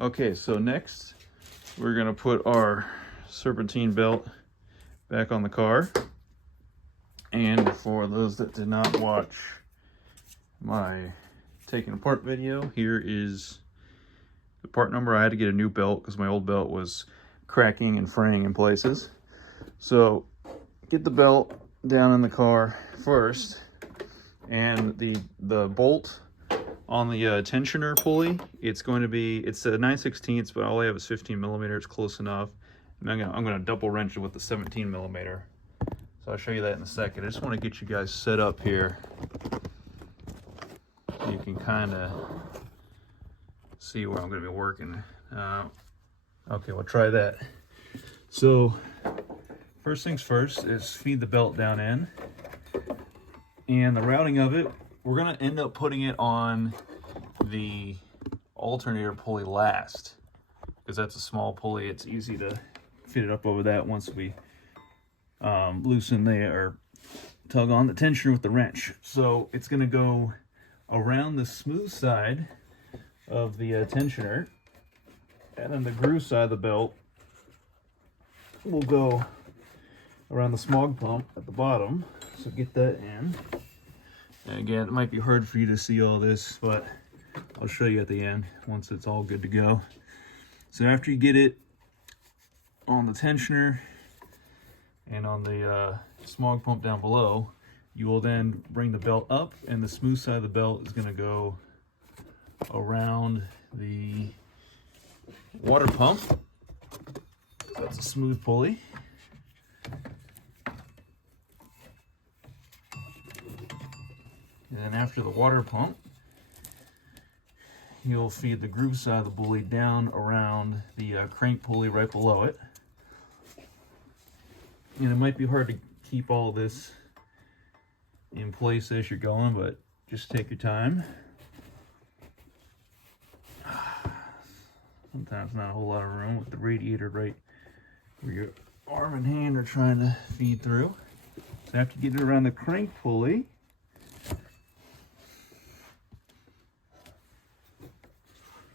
Okay, so next we're gonna put our serpentine belt back on the car. And for those that did not watch my taking apart video, here is the part number. I had to get a new belt because my old belt was cracking and fraying in places. So get the belt down in the car first, and the bolt on the tensioner pulley, it's a 9/16, but all I have is 15 millimeter. It's close enough. And I'm gonna double wrench it with the 17 millimeter. So I'll show you that in a second. I just want to get you guys set up here so you can kind of see where I'm going to be working. Okay, we'll try that. So first things first is feed the belt down in, and the routing of it, we're going to end up putting it on the alternator pulley last, because that's a small pulley. It's easy to fit it up over that once we loosen or tug on the tensioner with the wrench. So it's going to go around the smooth side of the tensioner, and then the groove side of the belt will go around the smog pump at the bottom. So get that in. And again, it might be hard for you to see all this, but I'll show you at the end once it's all good to go. So after you get it on the tensioner and on the smog pump down below, you will then bring the belt up, and the smooth side of the belt is going to go around the water pump. That's a smooth pulley. And then after the water pump, you'll feed the groove side of the pulley down around the crank pulley right below it. And it might be hard to keep all this in place as you're going, but just take your time. Sometimes not a whole lot of room with the radiator right where your arm and hand are trying to feed through. So after you get it around the crank pulley,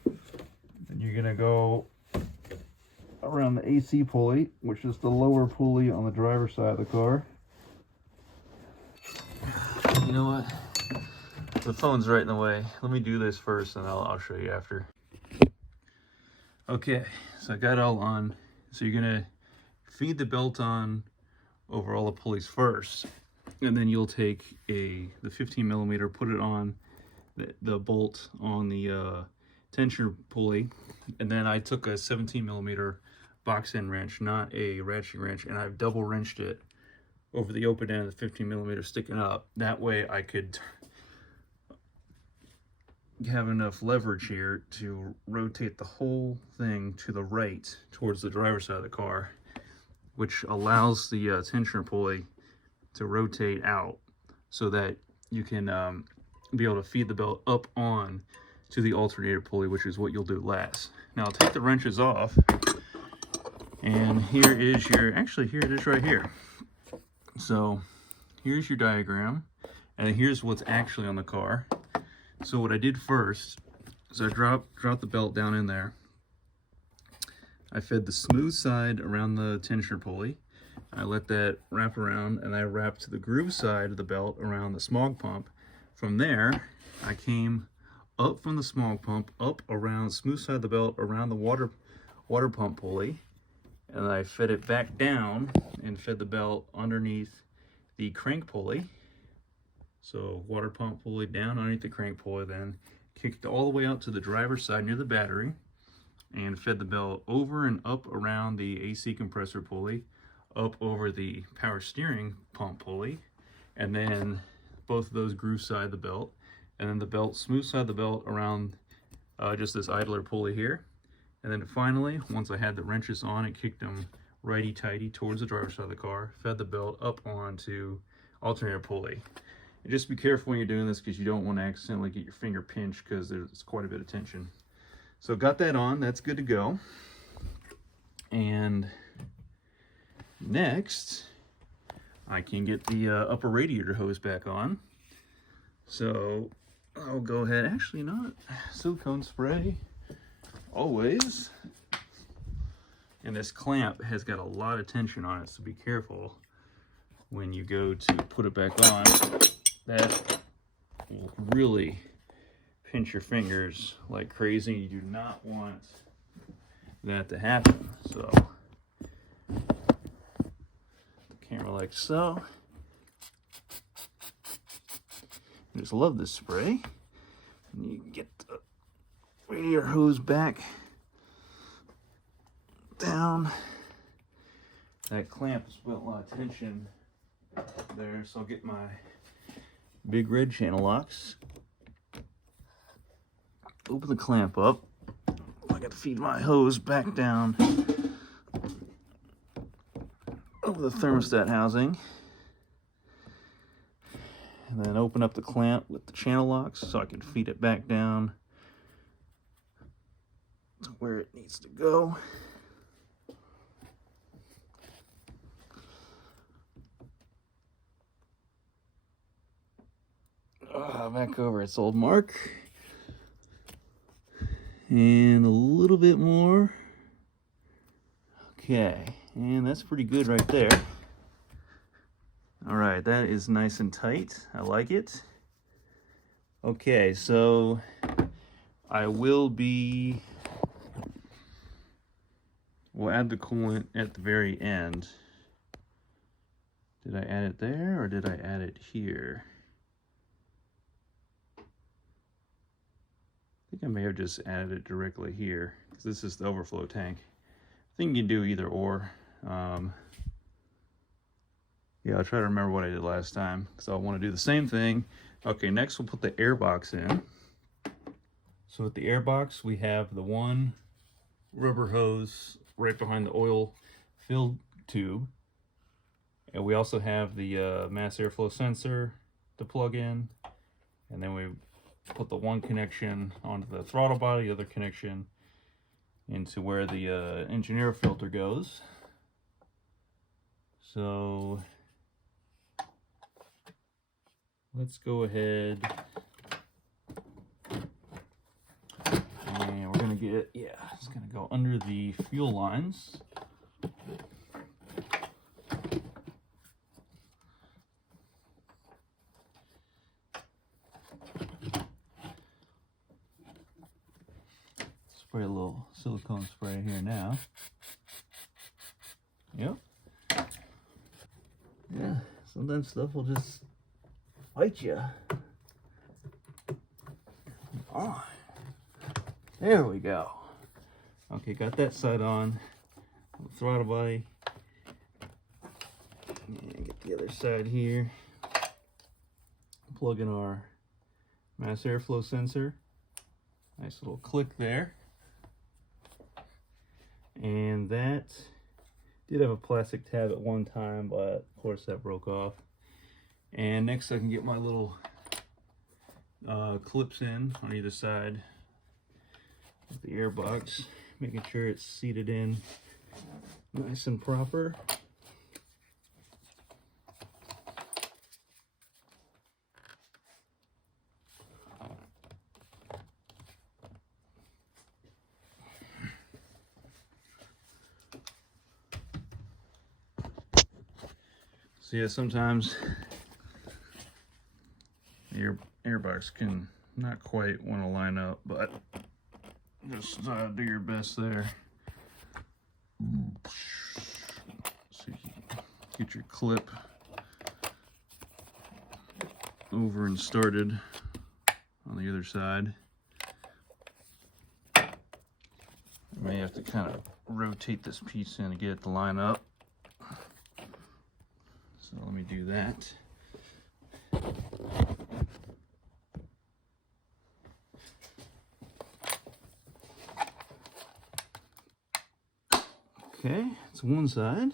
then you're going to go around the AC pulley, which is the lower pulley on the driver's side of the car. You know what? The phone's right in the way. Let me do this first, and I'll show you after. Okay, so I got it all on. So you're gonna feed the belt on over all the pulleys first, and then you'll take the 15 millimeter, put it on the bolt on the tensioner pulley, and then I took a 17 millimeter box end wrench, not a ratchet wrench, and I've double wrenched it over the open end of the 15 millimeter sticking up. That way I could have enough leverage here to rotate the whole thing to the right towards the driver's side of the car, which allows the tensioner pulley to rotate out so that you can be able to feed the belt up on to the alternator pulley, which is what you'll do last. Now I'll take the wrenches off, and here it is right here. So here's your diagram, and here's what's actually on the car. So what I did first is I dropped the belt down in there. I fed the smooth side around the tensioner pulley. I let that wrap around, and I wrapped the groove side of the belt around the smog pump. From there, I came up from the smog pump, up around the smooth side of the belt, around the water pump pulley, and I fed it back down and fed the belt underneath the crank pulley. So water pump pulley down underneath the crank pulley, then kicked all the way out to the driver's side near the battery, and fed the belt over and up around the AC compressor pulley, up over the power steering pump pulley, and then both of those groove side of the belt, and then the belt smooth side of the belt around just this idler pulley here. And then finally, once I had the wrenches on, it kicked them righty-tighty towards the driver's side of the car, fed the belt up onto alternator pulley. And just be careful when you're doing this, because you don't want to accidentally get your finger pinched, because there's quite a bit of tension. So got that on, that's good to go. And next, I can get the upper radiator hose back on. So I'll go ahead, actually not silicone spray. always. And this clamp has got a lot of tension on it, so be careful when you go to put it back on. That will really pinch your fingers like crazy. You do not want that to happen. So, the camera like so. I just love this spray. And you get the radiator hose back down. That clamp has put a lot of tension there, so I'll get my big red channel locks. Open the clamp up. I gotta feed my hose back down over the thermostat housing. And then open up the clamp with the channel locks so I can feed it back down to where it needs to go. Back over its old mark. And a little bit more. Okay, and that's pretty good right there. All right, that is nice and tight. I like it. Okay, so we'll add the coolant at the very end. Did I add it there or did I add it here? I think I may have just added it directly here because this is the overflow tank. I think you can do either or. Yeah, I'll try to remember what I did last time because I want to do the same thing. Okay, next we'll put the air box in. So with the air box, we have the one rubber hose right behind the oil filled tube. And we also have the mass airflow sensor to plug in. And then we put the one connection onto the throttle body, the other connection into where the engineer filter goes. So let's go ahead and we're gonna get, it's gonna go under the fuel lines. Spray a little silicone spray here now. Yep. Yeah, sometimes stuff will just bite you. On. There we go. Okay, got that side on. Throttle body. And get the other side here. Plug in our mass airflow sensor. Nice little click there. And that did have a plastic tab at one time, but of course that broke off. And next I can get my little clips in on either side of the air box, making sure it's seated in nice and proper. So yeah, sometimes the airbox can not quite want to line up, but just do your best there. So you can get your clip over and started on the other side. I may have to kind of rotate this piece in to get it to line up. So let me do that. Okay, it's one side.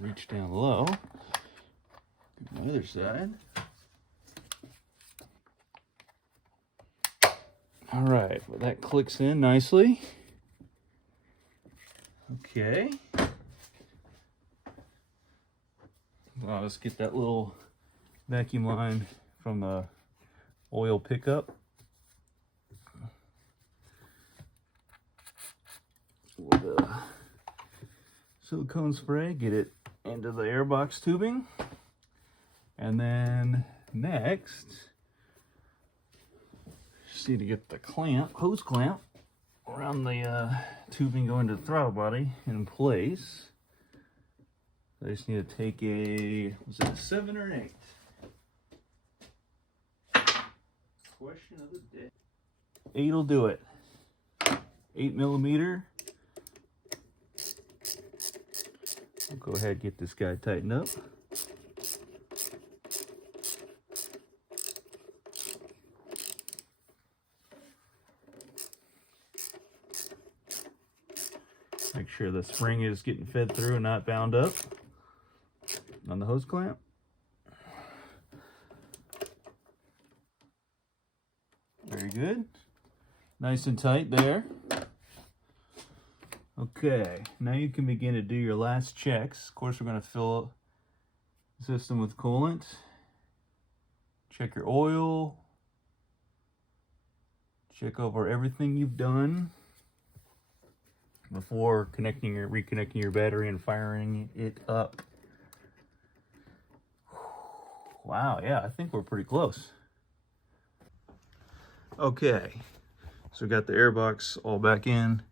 Reach down low. Do my other side. All right, well, that clicks in nicely. Okay. Well, let's get that little vacuum line from the oil pickup. a little bit of silicone spray, get it into the airbox tubing. And then next, just need to get the hose clamp around the tubing going to the throttle body in place. I just need to take was it a 7 or an 8? Question of the day. 8 will do it. 8mm. I'll go ahead and get this guy tightened up. Make sure the spring is getting fed through and not bound up on the hose clamp. Very good. Nice and tight there. Okay, now you can begin to do your last checks. Of course, we're going to fill the system with coolant. Check your oil. Check over everything you've done before reconnecting your battery and firing it up. Wow, yeah, I think we're pretty close. Okay, so we got the airbox all back in.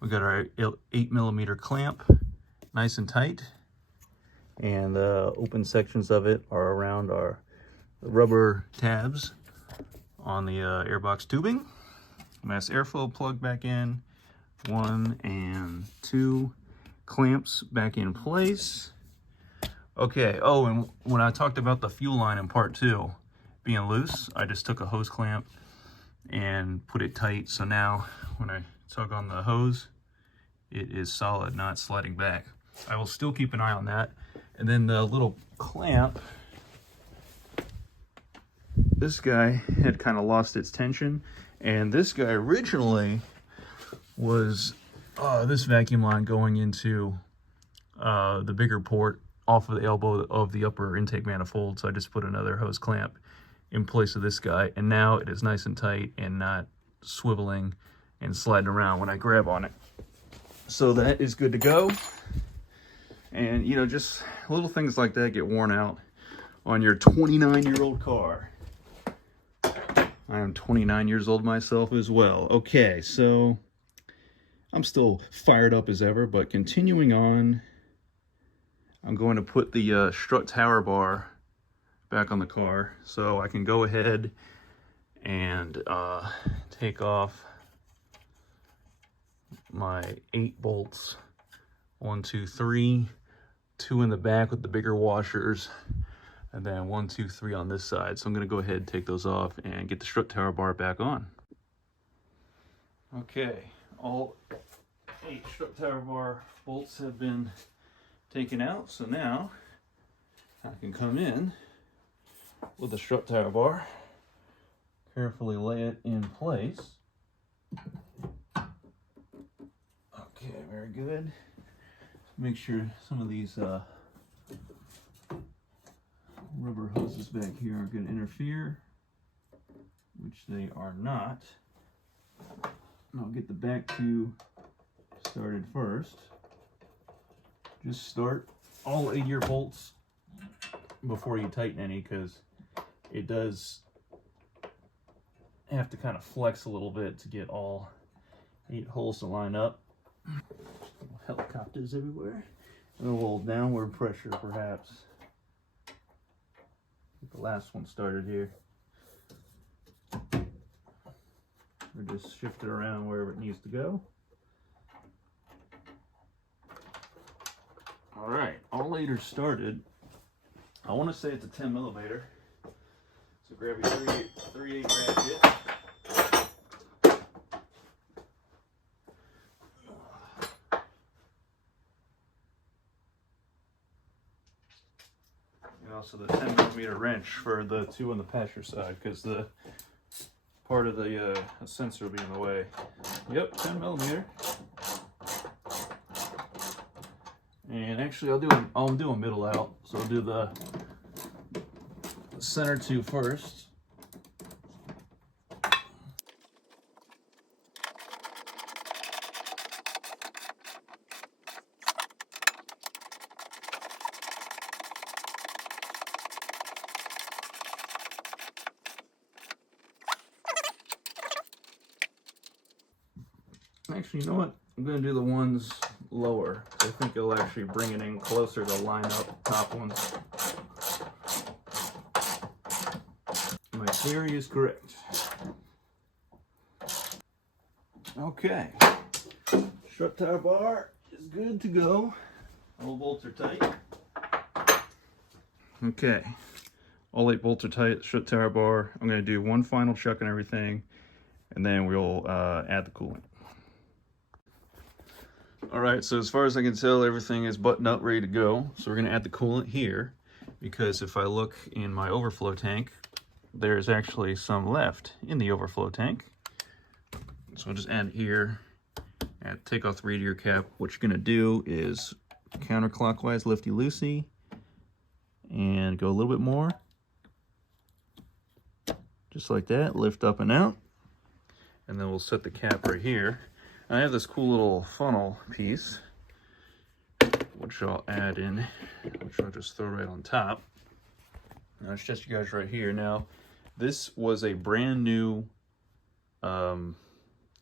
We got our 8mm clamp nice and tight, and the open sections of it are around our rubber tabs on the airbox tubing. Mass airflow plug back in, 1 and 2 clamps back in place. Okay, oh, and when I talked about the fuel line in part 2 being loose, I just took a hose clamp and put it tight, so now when I tug on the hose, it is solid, not sliding back. I will still keep an eye on that. And then the little clamp, this guy had kind of lost its tension, and this guy originally was this vacuum line going into the bigger port off of the elbow of the upper intake manifold, so I just put another hose clamp in place of this guy, and now it is nice and tight and not swiveling and sliding around when I grab on it. So that is good to go. And you know, just little things like that get worn out on your 29-year-old car. I am 29 years old myself as well. Okay, so I'm still fired up as ever, but continuing on, I'm going to put the strut tower bar back on the car, so I can go ahead and take off my 8 bolts. 1, 2, 3, 2 in the back with the bigger washers, and then 1, 2, 3 on this side. So I'm going to go ahead and take those off and get the strut tower bar back on. Okay, all 8 strut tower bar bolts have been taken out, so now I can come in with the strut tower bar, carefully lay it in place. Okay, very good. Make sure some of these rubber hoses back here aren't going to interfere, which they are not. And I'll get the back two started first. Just start all 8 of your bolts before you tighten any, because it does have to kind of flex a little bit to get all 8 holes to line up. Helicopters everywhere. And a little downward pressure, perhaps. Get the last one started here. Or just shift it around wherever it needs to go. All right, all 8 are started. I want to say it's a 10 millimeter. So grab your 3/8 ratchet. And also the 10 millimeter wrench for the 2 on the passenger side, because the part of the sensor will be in the way. Yep, 10 millimeter. And actually, I'll do a middle out. So I'll do the center 2 first. Actually, you know what? I'm going to do the ones lower. I think it'll actually bring it in closer to line up the top ones. My theory is correct. Okay. Strut tire bar is good to go. All bolts are tight. Okay. All 8 bolts are tight. Strut tire bar. I'm going to do one final check and everything, and then we'll add the coolant. Alright, so as far as I can tell, everything is buttoned up, ready to go. So we're going to add the coolant here, because if I look in my overflow tank, there's actually some left in the overflow tank. So I'll just add it here, and take off the radiator cap. What you're going to do is counterclockwise, lefty-loosey, and go a little bit more. Just like that, lift up and out. And then we'll set the cap right here. I have this cool little funnel piece, which I'll add in, which I'll just throw right on top. Now it's just you guys right here. Now, this was a brand new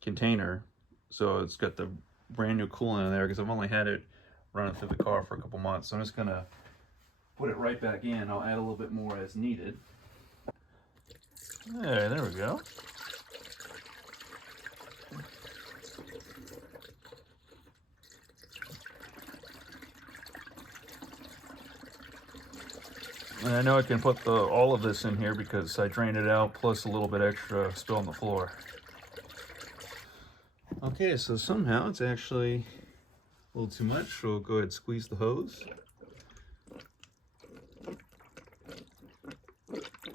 container, so it's got the brand new coolant in there because I've only had it running through the car for a couple months. So I'm just gonna put it right back in. I'll add a little bit more as needed. There we go. And I know I can put all of this in here because I drained it out, plus a little bit extra spill on the floor. Okay, so somehow it's actually a little too much, so we'll go ahead and squeeze the hose.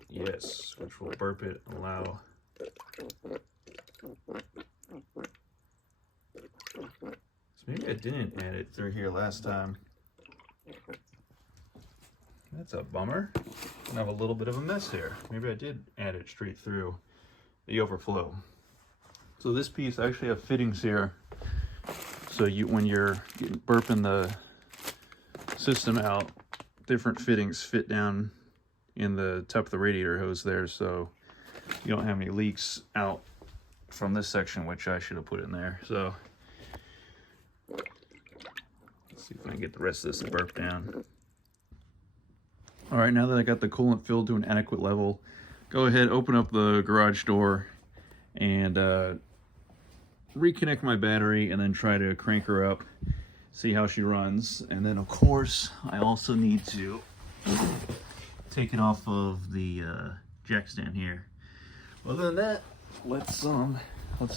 Yes, which will burp it and allow. So maybe I didn't add it through here last time. That's a bummer. I have a little bit of a mess here. Maybe I did add it straight through the overflow. So this piece, I actually have fittings here. So when you're burping the system out, different fittings fit down in the top of the radiator hose there, so you don't have any leaks out from this section, which I should have put in there. So let's see if I can get the rest of this to burp down. All right, now that I got the coolant filled to an adequate level, go ahead, open up the garage door and reconnect my battery, and then try to crank her up, see how she runs. And then of course I also need to take it off of the jack stand here. Other than that, let's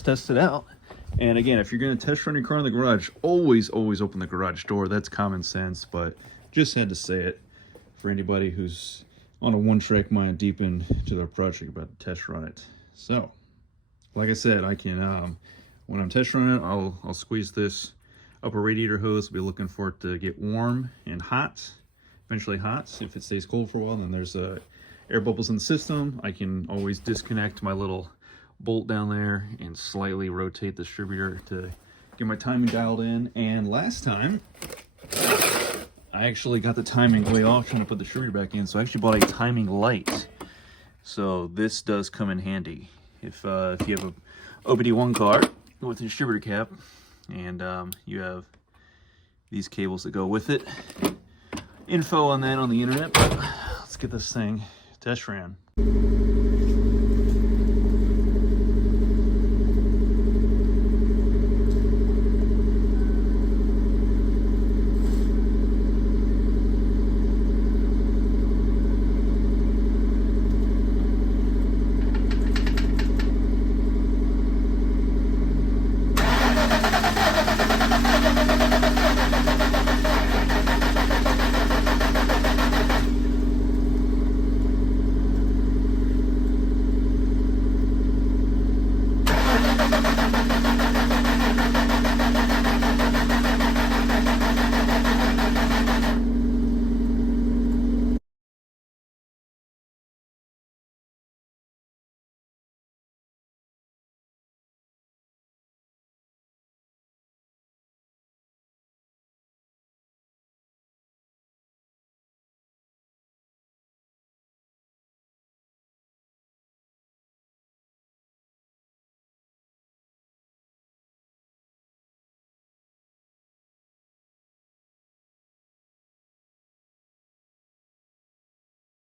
test it out. And again, if you're going to test run your car in the garage, always open the garage door. That's common sense, but just had to say it for anybody who's on a one-track mind deep into their project about to test run it. So like I said, I can when I'm test running it, I'll squeeze this upper radiator hose. I'll be looking for it to get warm and hot, eventually hot. If it stays cold for a while, then there's air bubbles in the system. I can always disconnect my little bolt down there and slightly rotate the distributor to get my timing dialed in. And last time, I actually got the timing way off trying to put the distributor back in, so I actually bought a timing light. So this does come in handy if you have a OBD1 car with a distributor cap, and you have these cables that go with it. Info on that on the internet, but let's get this thing test ran.